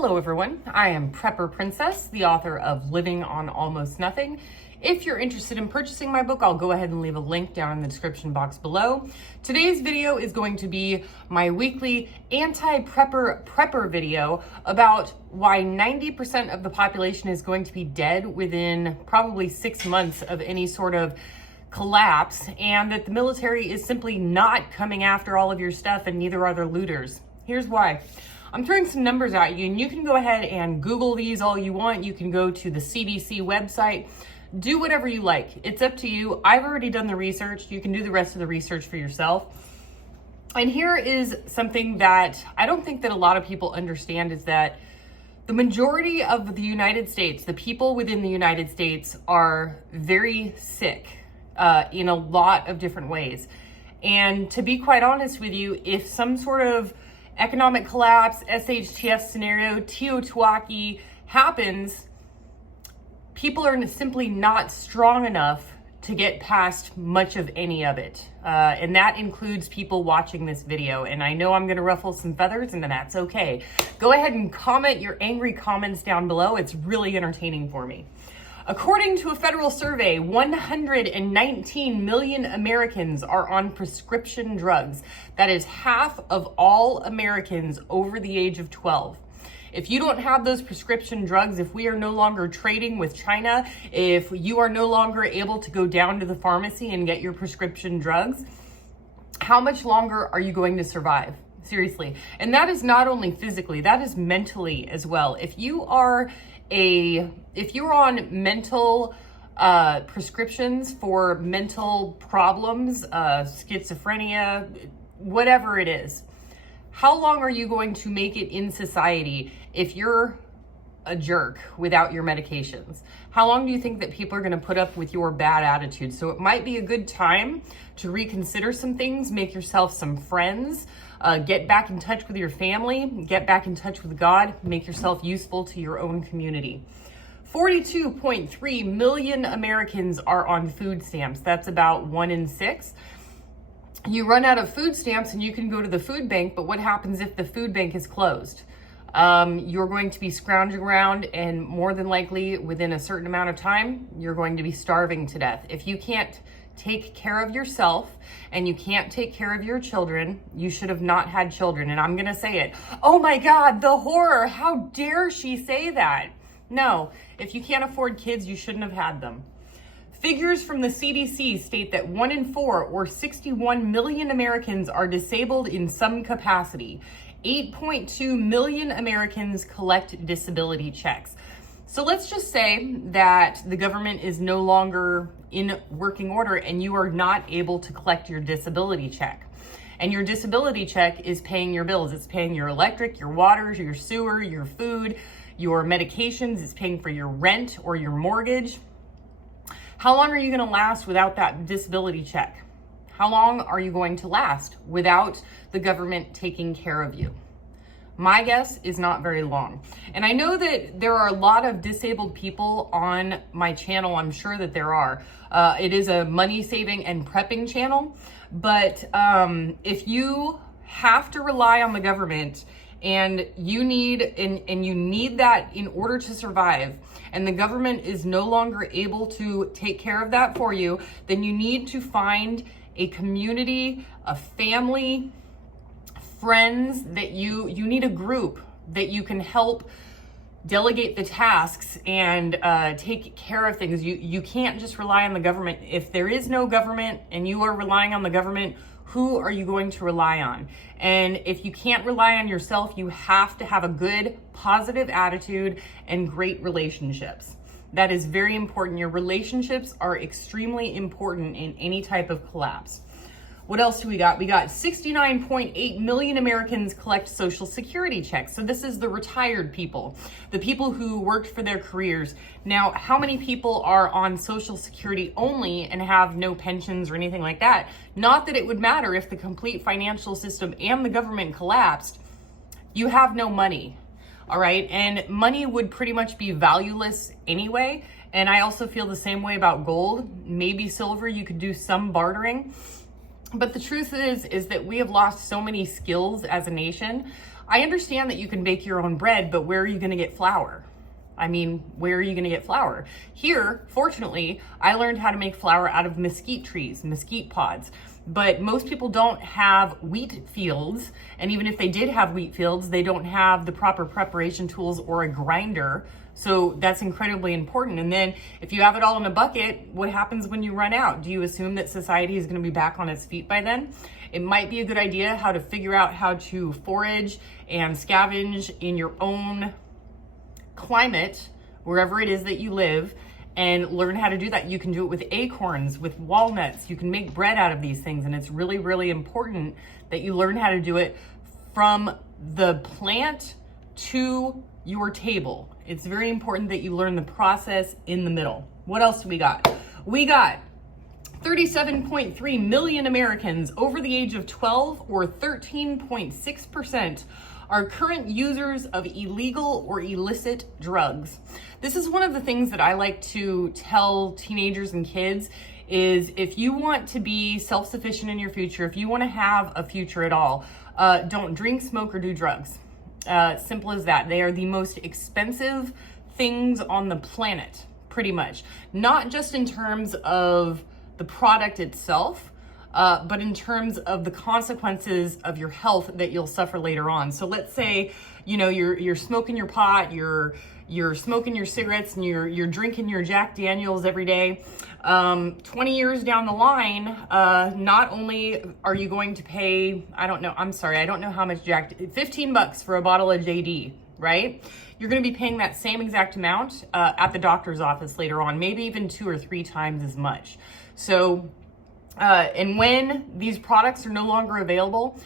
Hello everyone, I am Prepper Princess, the author of Living on Almost Nothing. If you're interested in purchasing my book, I'll go ahead and leave a link down in the description box below. Today's video is going to be my weekly anti-prepper video about why 90% of the population is going to be dead within probably 6 months of any sort of collapse, and that the military is simply not coming after all of your stuff, and neither are the looters. Here's why. I'm throwing some numbers at you, and you can go ahead and Google these all you want. You can go to the CDC website, do whatever you like. It's up to you. I've already done the research. You can do the rest of the research for yourself. And here is something that I don't think that a lot of people understand, is that the majority of the United States, the people within the United States, are very sick in a lot of different ways. And to be quite honest with you, if some sort of economic collapse, SHTF scenario, Teotihuacan happens, people are simply not strong enough to get past much of any of it. And that includes people watching this video. And I know I'm gonna ruffle some feathers, and that's okay. Go ahead and comment your angry comments down below. It's really entertaining for me. According to a federal survey, 119 million Americans are on prescription drugs. That is half of all Americans over the age of 12. If you don't have those prescription drugs, if we are no longer trading with China, if you are no longer able to go down to the pharmacy and get your prescription drugs, how much longer are you going to survive? Seriously. And that is not only physically, that is mentally as well. If you're on mental prescriptions for mental problems, schizophrenia, whatever it is, how long are you going to make it in society if you're a jerk without your medications? How long do you think that people are going to put up with your bad attitude? So it might be a good time to reconsider some things, make yourself some friends, get back in touch with your family, get back in touch with God, make yourself useful to your own community. 42.3 million Americans are on food stamps. That's about 1 in 6. You run out of food stamps and you can go to the food bank, but what happens if the food bank is closed? You're going to be scrounging around, and more than likely within a certain amount of time, you're going to be starving to death. If you can't take care of yourself and you can't take care of your children, you should have not had children. And I'm going to say it. Oh my God, the horror. How dare she say that? No, if you can't afford kids, you shouldn't have had them. Figures from the CDC state that 1 in 4, or 61 million Americans, are disabled in some capacity. 8.2 million Americans collect disability checks. So let's just say that the government is no longer in working order and you are not able to collect your disability check. And your disability check is paying your bills. It's paying your electric, your water, your sewer, your food, your medications. It's paying for your rent or your mortgage. How long are you going to last without that disability check? How long are you going to last without the government taking care of you? My guess is not very long. And I know that there are a lot of disabled people on my channel. I'm sure that there are. It is a money saving and prepping channel. But if you have to rely on the government and you need that in order to survive, and the government is no longer able to take care of that for you, then you need to find a community, a family, friends that you need a group that you can help delegate the tasks and take care of things. You can't just rely on the government. If there is no government and you are relying on the government, who are you going to rely on? And if you can't rely on yourself, you have to have a good, positive attitude and great relationships. That is very important. Your relationships are extremely important in any type of collapse. What else do we got? We got 69.8 million Americans collect Social Security checks. So this is the retired people, the people who worked for their careers. Now, how many people are on Social Security only and have no pensions or anything like that? Not that it would matter if the complete financial system and the government collapsed. You have no money, all right? And money would pretty much be valueless anyway. And I also feel the same way about gold. Maybe silver, you could do some bartering. But the truth is that we have lost so many skills as a nation. I understand that you can bake your own bread, but where are you going to get flour? I mean, where are you going to get flour? Here, fortunately, I learned how to make flour out of mesquite trees, mesquite pods. But most people don't have wheat fields. And even if they did have wheat fields, they don't have the proper preparation tools or a grinder. So that's incredibly important. And then if you have it all in a bucket, what happens when you run out? Do you assume that society is going to be back on its feet by then? It might be a good idea how to figure out how to forage and scavenge in your own climate, wherever it is that you live, and learn how to do that. You can do it with acorns, with walnuts. You can make bread out of these things. And it's really, really important that you learn how to do it from the plant to your table. It's very important that you learn the process in the middle. What else do we got? We got 37.3 million Americans over the age of 12, or 13.6%, are current users of illegal or illicit drugs. This is one of the things that I like to tell teenagers and kids is if you want to be self-sufficient in your future, if you want to have a future at all, don't drink, smoke, or do drugs. Simple as that. They are the most expensive things on the planet, pretty much. Not just in terms of the product itself, but in terms of the consequences of your health that you'll suffer later on. So let's say, you know, you're smoking your pot, you're smoking your cigarettes, and you're drinking your Jack Daniels every day. 20 years down the line, not only are you going to pay, I don't know how much $15 for a bottle of JD, right? You're going to be paying that same exact amount at the doctor's office later on, maybe even 2 or 3 times as much. So, and when these products are no longer available,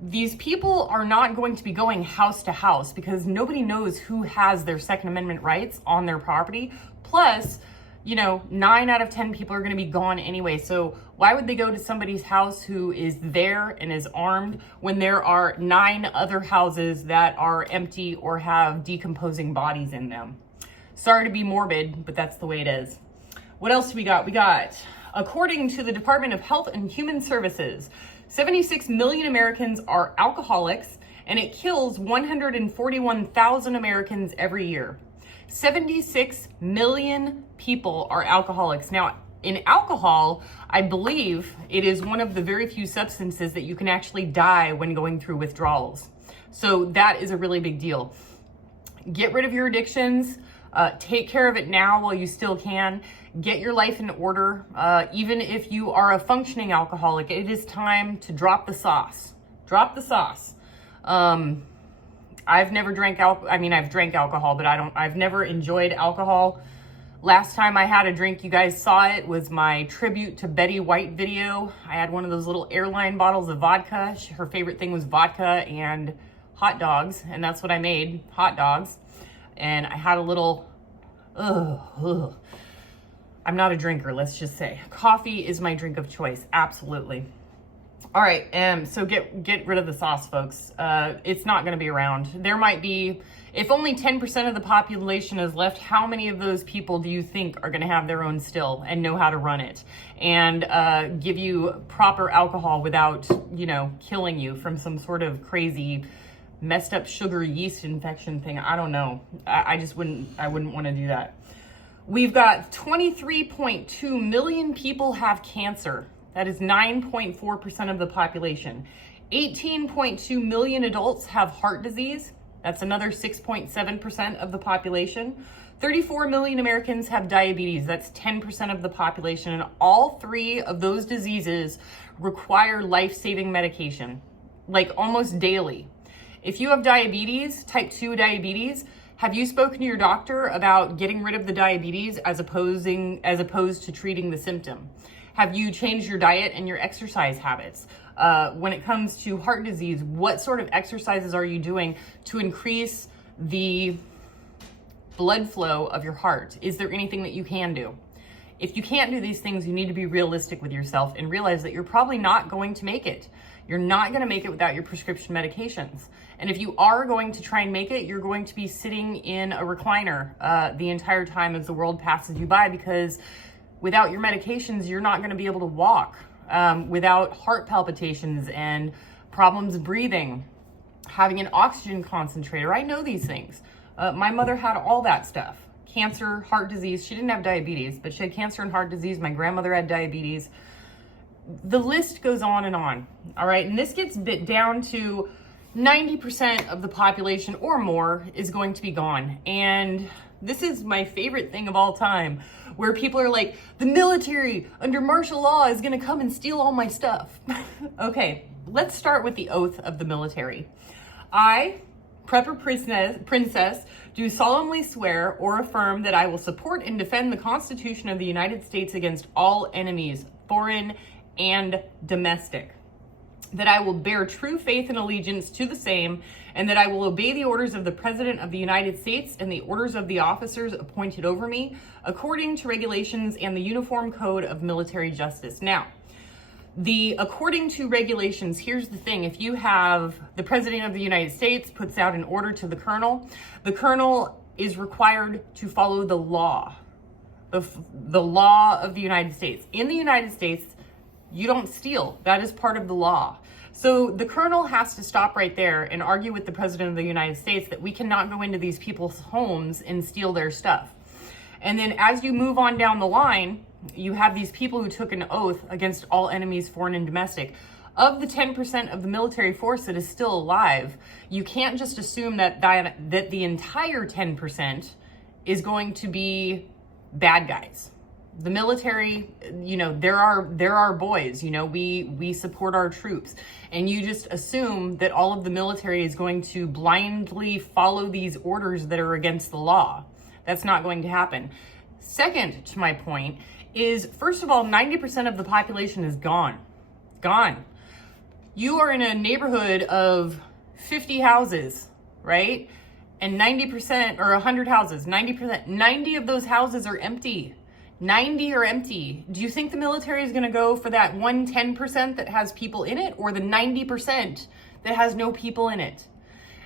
these people are not going to be going house to house because nobody knows who has their Second Amendment rights on their property. Plus, you know, 9 out of 10 people are going to be gone anyway. So why would they go to somebody's house who is there and is armed when there are 9 other houses that are empty or have decomposing bodies in them? Sorry to be morbid, but that's the way it is. What else do we got? We got, according to the Department of Health and Human Services, 76 million Americans are alcoholics, and it kills 141,000 Americans every year. 76 million people are alcoholics. Now, in alcohol, I believe it is one of the very few substances that you can actually die when going through withdrawals. So that is a really big deal. Get rid of your addictions. Take care of it now while you still can. Get your life in order. Even if you are a functioning alcoholic, it is time to drop the sauce. Drop the sauce. I've never drank I've drank alcohol, but I've never enjoyed alcohol. Last time I had a drink, you guys saw it, was my tribute to Betty White video. I had one of those little airline bottles of vodka. Her favorite thing was vodka and hot dogs, and that's what I made, hot dogs. And I had a little, I'm not a drinker, let's just say. Coffee is my drink of choice, absolutely. All right, so get rid of the sauce, folks. It's not gonna be around. There might be, if only 10% of the population is left, how many of those people do you think are gonna have their own still and know how to run it and give you proper alcohol without, you know, killing you from some sort of crazy messed up sugar yeast infection thing? I don't know. I wouldn't want to do that. We've got 23.2 million people have cancer. That is 9.4% of the population. 18.2 million adults have heart disease. That's another 6.7% of the population. 34 million Americans have diabetes. That's 10% of the population. And all 3 of those diseases require life-saving medication, like almost daily. If you have diabetes, type 2 diabetes, have you spoken to your doctor about getting rid of the diabetes as opposed to treating the symptom? Have you changed your diet and your exercise habits? When it comes to heart disease, what sort of exercises are you doing to increase the blood flow of your heart? Is there anything that you can do? If you can't do these things, you need to be realistic with yourself and realize that you're probably not going to make it. You're not going to make it without your prescription medications. And if you are going to try and make it, you're going to be sitting in a recliner the entire time as the world passes you by, because without your medications, you're not going to be able to walk. without heart palpitations and problems breathing, having an oxygen concentrator. I know these things. My mother had all that stuff. Cancer, heart disease. She didn't have diabetes, but she had cancer and heart disease. My grandmother had diabetes. The list goes on and on. All right. And this gets down to 90% of the population or more is going to be gone. And this is my favorite thing of all time, where people are like, the military under martial law is going to come and steal all my stuff. Okay, let's start with the oath of the military. I, Prepper Princess, do solemnly swear or affirm that I will support and defend the Constitution of the United States against all enemies, foreign and domestic. That I will bear true faith and allegiance to the same, and that I will obey the orders of the President of the United States and the orders of the officers appointed over me, according to regulations and the Uniform Code of Military Justice. Now, according to regulations, here's the thing. If you have the President of the United States puts out an order to the colonel is required to follow the law, the law of the United States. In the United States, you don't steal. That is part of the law. So the colonel has to stop right there and argue with the President of the United States that we cannot go into these people's homes and steal their stuff. And then as you move on down the line, you have these people who took an oath against all enemies, foreign and domestic. Of the 10% of the military force that is still alive, you can't just assume that the entire 10% is going to be bad guys. The military, there are boys, we support our troops, and you just assume that all of the military is going to blindly follow these orders that are against the law. That's not going to happen. Second to my point is, first of all, 90% of the population is gone. You are in a neighborhood of 50 houses, right? And 90% or 100 houses, 90 of those houses are empty. 90 are empty. Do you think the military is going to go for that 10% that has people in it, or the 90% that has no people in it?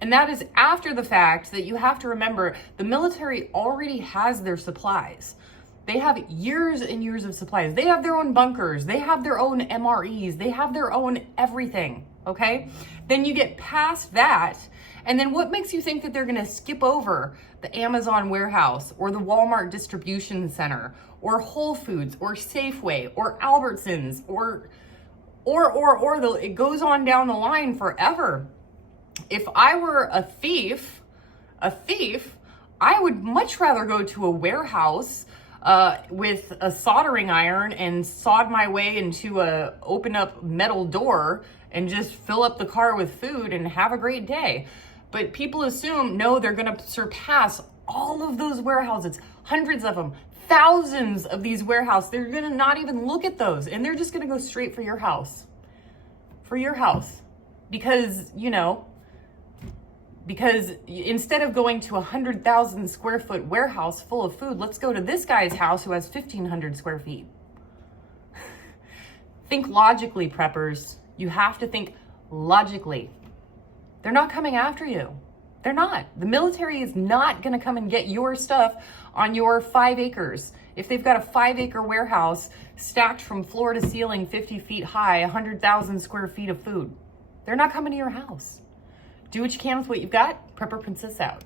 And that is after the fact that you have to remember the military already has their supplies. They have years and years of supplies. They have their own bunkers. They have their own MREs. They have their own everything, okay? Then you get past that, and then what makes you think that they're going to skip over the Amazon warehouse or the Walmart distribution center or Whole Foods or Safeway or Albertsons or it goes on down the line forever. If I were a thief, I would much rather go to a warehouse with a soldering iron and sawed my way into a open up metal door and just fill up the car with food and have a great day. But people assume, no, they're going to surpass all of those warehouses, hundreds of them, thousands of these warehouses. They're going to not even look at those, and they're just going to go straight for your house. Because, because instead of going to 100,000 square foot warehouse full of food, let's go to this guy's house who has 1,500 square feet. Think logically, preppers. You have to think logically. They're not coming after you. They're not. The military is not going to come and get your stuff on your 5 acres. If they've got a 5-acre warehouse stacked from floor to ceiling, 50 feet high, 100,000 square feet of food, they're not coming to your house. Do what you can with what you've got. Prepper Princess out.